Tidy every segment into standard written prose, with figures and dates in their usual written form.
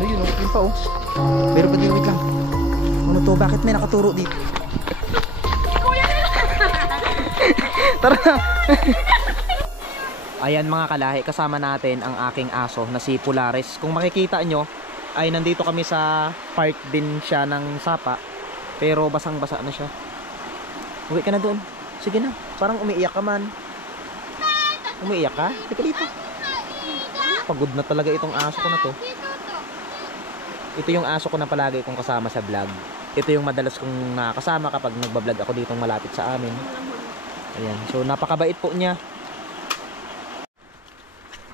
Ano yun oh? Yun pa oh. Meron pa din, wait lang. Ano to? Bakit may nakaturo dito? Tara na. Ayan mga kalahi, kasama natin ang aking aso na si Polaris. Kung makikita nyo, ay nandito kami sa park din siya ng Sapa. Pero basang-basa na siya. Uwi ka na doon. Sige na, parang umiiyak ka man. Umiiyak ka? Teka dito. Pagod na talaga itong aso ko na to. Ito yung aso ko na palagi kong kasama sa vlog. Ito yung madalas kong nakasama kapag nagbablog ako ditong malapit sa amin. Ayan, so napakabait po niya.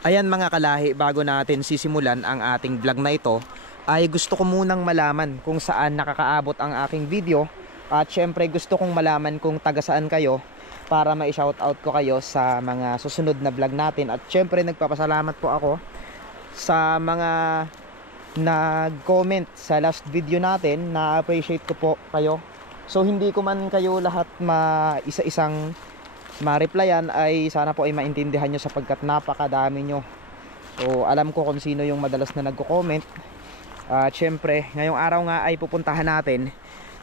Ayan mga kalahi, bago natin sisimulan ang ating vlog na ito, ay gusto ko munang malaman kung saan nakakaabot ang aking video. At syempre gusto kong malaman kung taga saan kayo para ma-shoutout ko kayo sa mga susunod na vlog natin. At syempre nagpapasalamat po ako sa mga nag-comment sa last video natin. Na-appreciate ko po kayo. So hindi ko man kayo lahat isa-isang ma-replyan, ay sana po ay maintindihan nyo sapagkat napakadami nyo. So alam ko kung sino yung madalas na nagko-comment. At syempre ngayong araw nga ay pupuntahan natin.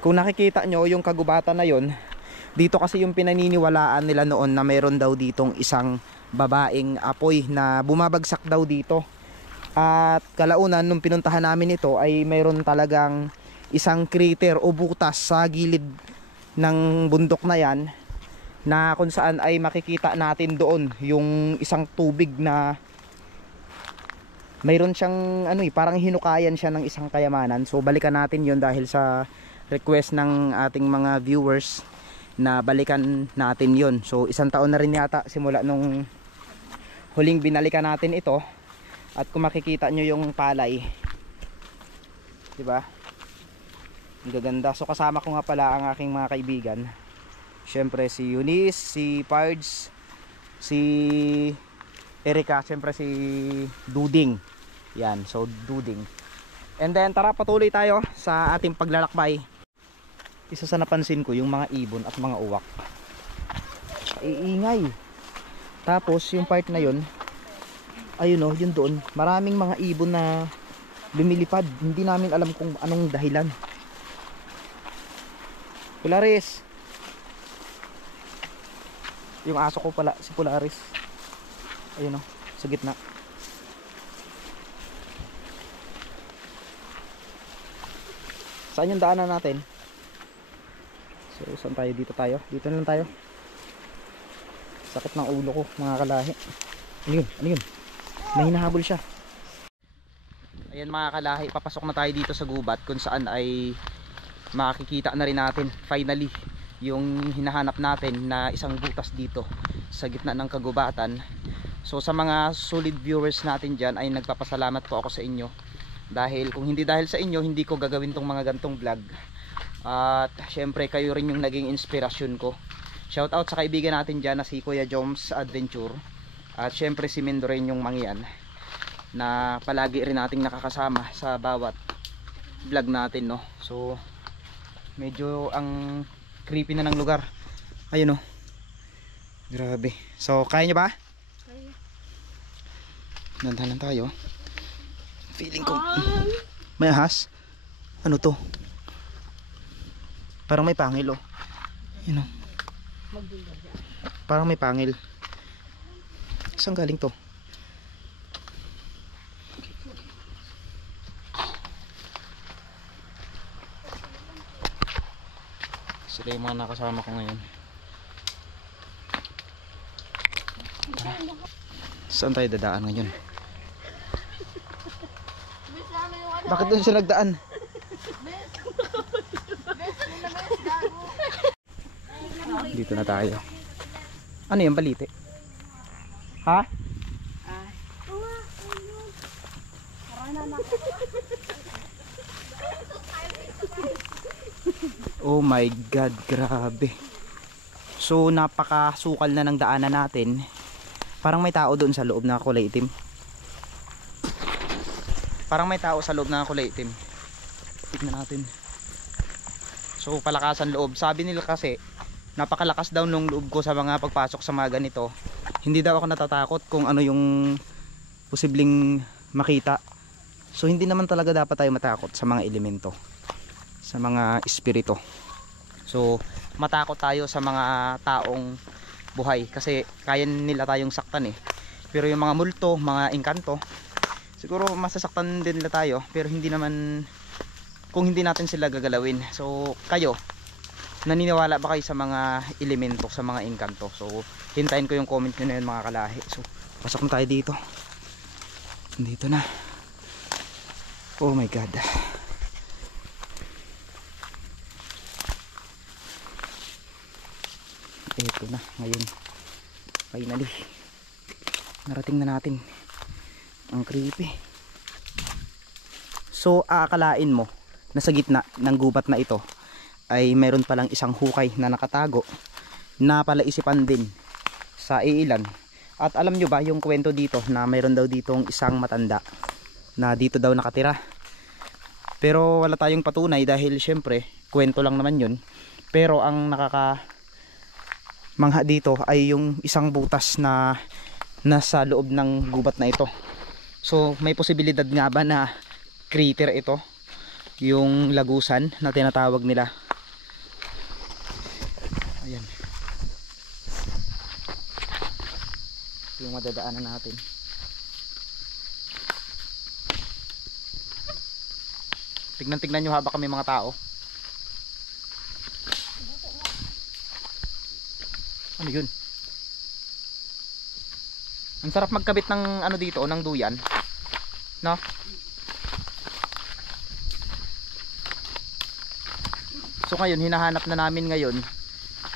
Kung nakikita nyo yung kagubatan na yon, dito kasi yung pinaniniwalaan nila noon na mayroon daw ditong isang babaeng apoy na bumabagsak daw dito. At kalaunan nung pinuntahan namin ito ay mayroon talagang isang crater o butas sa gilid ng bundok na yan, na kung saan ay makikita natin doon yung isang tubig na mayroon siyang parang hinukayan siya ng isang kayamanan. So balikan natin yon dahil sa request ng ating mga viewers na balikan natin yon. So isang taon na rin yata simula nung huling binalikan natin ito. At kung makikita nyo yung palay, diba? Ang gaganda. So kasama ko nga pala ang aking mga kaibigan. Syempre si Eunice, si Pards, si Erika, syempre si Duding. Yan, so Duding. And then tara, patuloy tayo sa ating paglalakbay. Isa sa napansin ko yung mga ibon at mga uwak. Iingay. Tapos yung part na yun, ayun oh, yun doon, maraming mga ibon na lumilipad. Hindi namin alam kung anong dahilan. Polaris. Yung aso ko pala, si Polaris. Ayun oh, sa gitna. Saan yung daanan natin? So saan tayo? Dito tayo. Dito na lang tayo. Sakit ng ulo ko mga kalahi. Ano yun? Ano yun? May hinahabol siya. Ayan mga kalahi, papasok na tayo dito sa gubat kung saan ay makikita na rin natin finally yung hinahanap natin na isang butas dito sa gitna ng kagubatan. So sa mga solid viewers natin dyan ay nagpapasalamat po ako sa inyo, dahil kung hindi dahil sa inyo hindi ko gagawin tong mga gantong vlog. At syempre kayo rin yung naging inspirasyon ko. Shoutout sa kaibigan natin dyan na si Kuya Joms Adventure. At syempre si Mendo rin yung mangyan na palagi rin nating nakakasama sa bawat vlog natin, no. So medyo ang creepy na ng lugar. Ayun oh. Grabe. So kaya nyo ba? Kaya. Nandahan lang tayo. Feeling ko may ahas. Ano to? Parang may pangil oh. Ayun oh. Parang may pangil. Saan galing to? Sila yung mga nakasama ko ngayon. Tara. Saan tayo dadaan ngayon? Bakit doon siya nagdaan? Dito na tayo. Ano yung balite? Ha? Oh my God, grabe. So napakasukal na ng daanan natin. Parang may tao doon sa loob na kulay itim. Parang may tao sa loob na kulay itim. Tignan natin. So palakasan loob. Sabi nila kasi napakalakas daw ng loob ko sa mga pagpasok sa mga ganito. Hindi daw ako natatakot kung ano yung posibleng makita. So hindi naman talaga dapat tayo matakot sa mga elemento, sa mga espiritu. So matakot tayo sa mga taong buhay kasi kaya nila tayong saktan eh. Pero yung mga multo, mga engkanto, siguro masasaktan din nila tayo, pero hindi naman kung hindi natin sila gagalawin. So kayo, naniniwala ba kayo sa mga elemento, sa mga engkanto? So hintayin ko yung comment nyo na yun mga kalahi. So pasok na tayo dito. Dito na. Oh my god. Ito na ngayon, finally narating na natin ang creepy. So aakalain mo na sa gitna ng gubat na ito ay meron palang isang hukay na nakatago na palaisipan din sa iilan. At alam nyo ba yung kwento dito na meron daw ditong isang matanda na dito daw nakatira, pero wala tayong patunay dahil syempre kwento lang naman yun. Pero ang mangha dito ay yung isang butas na nasa loob ng gubat na ito. So may posibilidad nga ba na crater ito, yung lagusan na tinatawag nila. Ayan, yung madadaanan natin. Tignan nyo haba kami mga tao. Ano yun? Ang sarap magkabit ng ano dito, ng duyan, no? So ngayon hinahanap na namin ngayon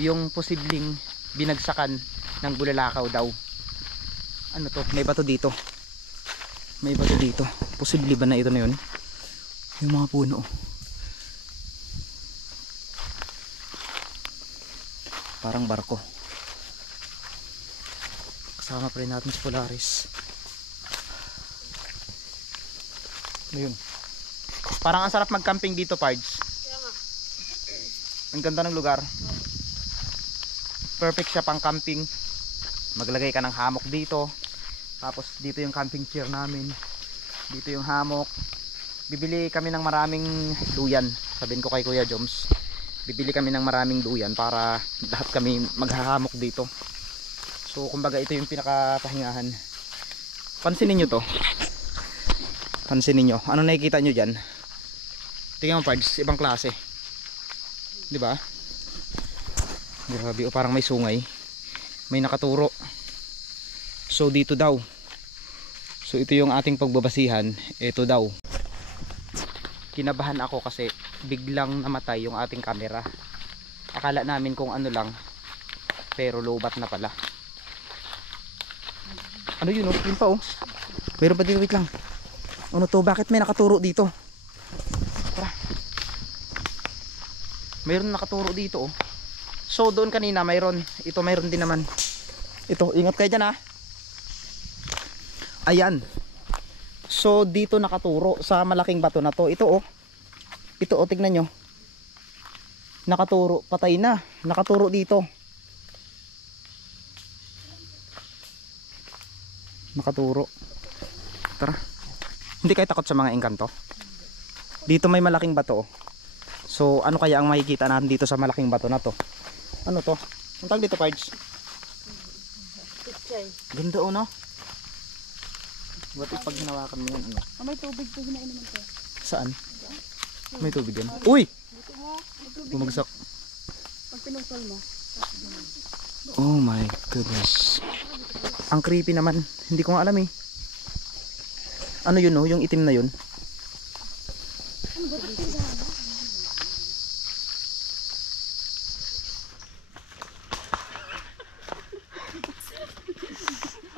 yung posibleng binagsakan ng bulalakaw daw. Ano to? May bato dito. May bato dito. Posible ba na ito na yun? Yung mga puno. Parang barko. Kasama pa rin natin si Polaris. Ayun. Parang ang sarap mag-camping dito, Pards. Ang ganda ng lugar. Perfect siya pang camping. Maglagay ka ng hammock dito. Tapos dito yung camping chair namin. Dito yung hammock. Bibili kami ng maraming duyan. Sabihin ko kay Kuya Joms, bibili kami ng maraming duyan para lahat kami maghahamok dito. So kumbaga ito yung pinakapahingahan. Pansinin nyo to. Pansinin nyo. Ano nakikita nyo dyan? Tingnan mo, Pards, ibang klase. Diba? Grabe, o parang may sungay. May nakaturo. So dito daw. So ito yung ating pagbabasihan. Ito daw. Kinabahan ako kasi biglang namatay yung ating camera. Akala namin kung ano lang, pero lowbat na pala. Ano yun, oh? Yun pa, oh. Meron pa dito, wait lang. Ano to? Bakit may nakaturo dito? Tara. Mayroon nakaturo dito, oh. So doon kanina mayroon. Ito mayroon din naman. Ito, ingat kayo dyan, ha. Ayan. So dito nakaturo sa malaking bato na to. Ito, oh. Ito, oh, tignan nyo. Nakaturo, patay na. Nakaturo dito. Nakaturo. Tara. Hindi kayo takot sa mga engkanto? Dito may malaking bato, oh. So ano kaya ang makikita natin dito sa malaking bato na to? Ano to? Ang tawag dito, Pards? Ganda, oh, no? What if pag hinawakan mo yan, ano? May tubig po ginainom ko. Saan? May tubig yan. Uy! Bumagsak. Pag pinutol mo. Oh my goodness. Ang creepy naman. Hindi ko nga alam, eh. Ano yun, oh? Yung itim na yun.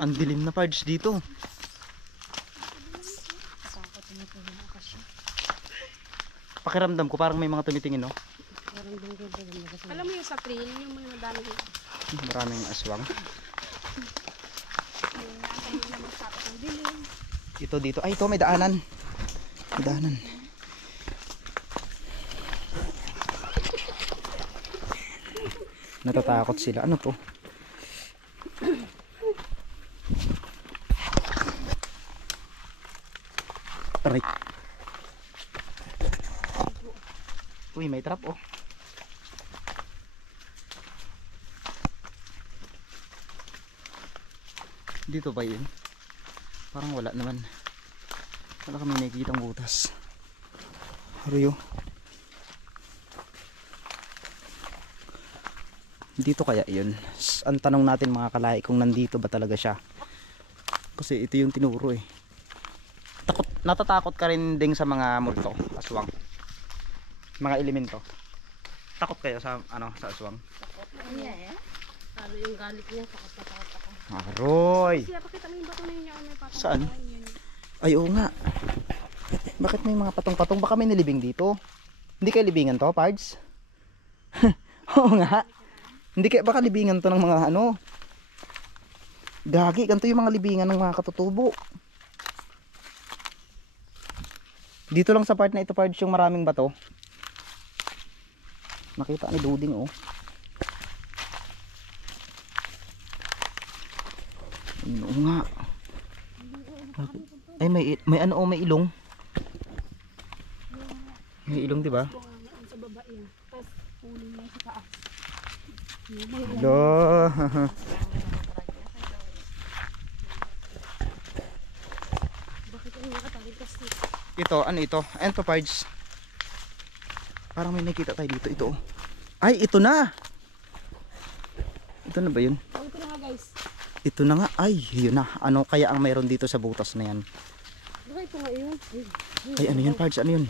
Ang dilim na, Pards, dito. Pakiramdam ko parang may mga tumitingin, no? Alam mo yung sa train, yung mga madami. Maraming aswang. Ito dito. Ay, ito may daanan. May daanan. Natatakot sila. Ano to? Aray. Uy, may trap oh. Dito ba yun? Parang wala naman. Wala kami nakikitang butas. Aray oh. Dito kaya yun? Ang tanong natin mga kalahi kung nandito ba talaga siya. Kasi ito yung tinuro eh. Natatakot ka rin ding sa mga multo, aswang. Mga elemento. Takot kayo sa sa aswang? Takot na niya eh. Ano yung galit niya, takot na takot ako. Aroy! Siya, pakita mo yung bato na yun, may patong. Saan? Ay oo nga. Bakit may mga patong-patong? Baka may nilibing dito. Hindi kayo libingan to, Pards? Oo nga. Hindi kayo, baka libingan to ng mga gagi, ganito yung mga libingan ng mga katutubo. Dito lang sa part na ito, Pards, yung maraming bato. Nakita ni Duding oh. Oo nga. Ay may ilong. May ilong, 'di ba? Sa baba yan. Tapos ulo niya sa taas. Hello. Bakit ang nakatawid kasi? Ito, ano ito? Ayan to, Pards. Parang may nakita tayo dito. Ito. Ay, ito na. Ito na ba yun? Oh, ito na nga guys. Ito na nga. Ay, yun na. Ano kaya ang mayroon dito sa butas na yan? Baka ito nga yun. Ay, ano yan, Pards? Ano yun?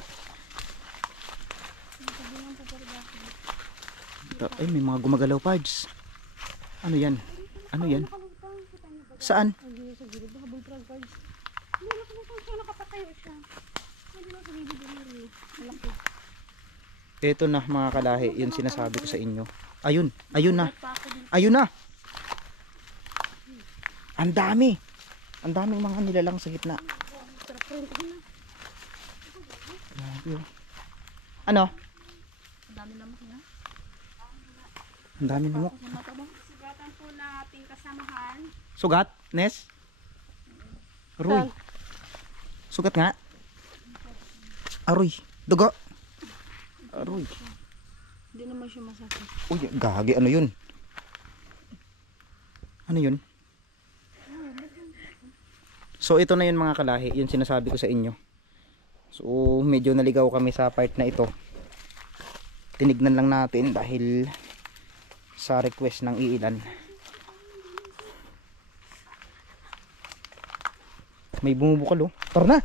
Ay, may mga gumagalaw, Pards. Ano yan? Ano yan? Saan? Hindi sa gilid. Baka bultrag guys. Hindi nakapatayo siya. Nakapatayo siya. Hindi na sa gilid. Malaki. Ito na mga kalahi. Yun sinasabi ko sa inyo. Ayun. Ayun na. Ayun na. Ang dami. Ang daming mga nilalang sa gitna. Grabe oh. Ano? Ang dami naman niya. Ang dami namok. Sugatan po na ating kasamahan. Sugat? Nes? Aroy. Sugat nga. Aroy. Dugo. Aroy. Hindi naman siya masakit. Uy, gagi. Ano yun? Ano yun? So ito na yun mga kalahi. Yun sinasabi ko sa inyo. So medyo naligaw kami sa part na ito. Tinignan lang natin dahil sa request ng iilan. May bumubukal oh. Tara na!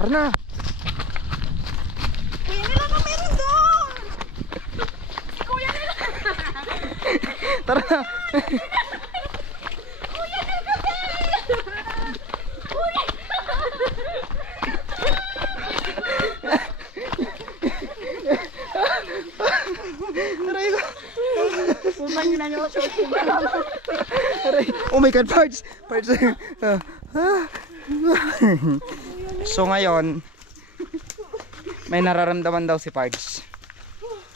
Tara na! Kuya nila na meron doon! Kuya nila! Tara na! Kuya nila kasi! Kuya! Aray ko! Puman nyo na nyo. Aray! Oh my God, Pards! Pards! So ngayon, may nararamdaman daw si Pards.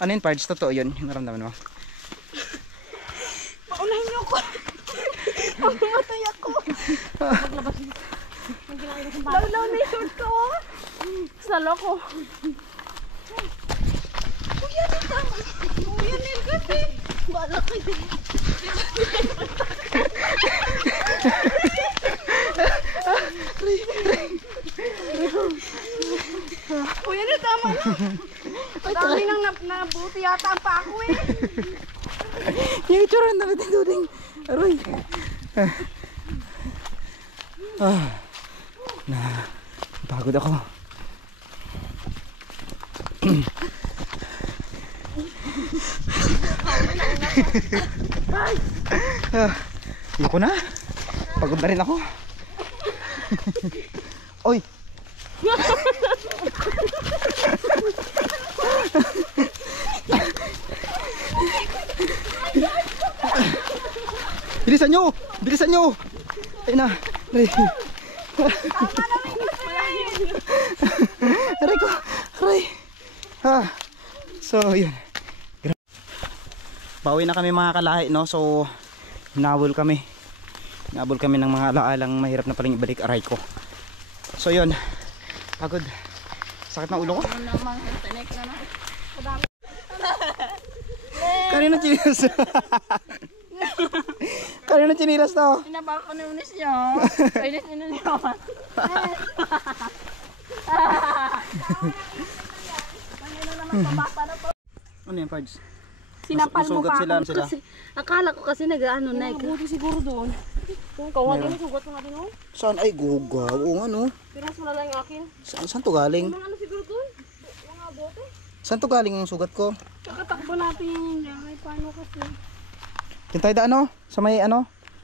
Ano yun, Pards? Totoo yun, yung nararamdaman mo. Paunahin nyo ako. Mamatay ako. Lalaw na yun ko. Salo ko. Kuya Nil tama. Kuya Nil kasi. Bala kayo. Kuya Nil tama na. Dami nang nabuti yata ang pa ako eh. Yung itsura ng damit ni Duding. Aroy. Pagod ako. Ayoko na. Pagod na rin ako. Oy. Bilisan nyo! Bilisan nyo! Ayun na. Aray ko. Aray. So, yun. Bawi na kami mga kalahi, no? So, hinawol kami Nabol kami ng mga alaalang mahirap na palang ibalik, aray ko. So yun, pagod. Sakit ng ulo ko. Ano naman, tinik na na. Madami. Kanina chinilas to? Kanina chinilas to? Pinabak ko na unis niyo. Painis niyo niyo. Kanina naman pabasa na po. Ano yan, Pards? Sinapal mo Nasugat pa sila, ako sila. kasi akala ko kasi nag-ano na. Mabuti siguro doon. Ikaw nga din, sugat mo nga din oh. Saan? Ay, guga. Oo nga no. Pinas mo na lang yung akin. Saan to galing? Mga ano siguro doon? Mga bote. Saan to galing yung sugat ko? Kakatakbo natin yun. Ay, paano kasi? Tintay da ano? Sa may ano?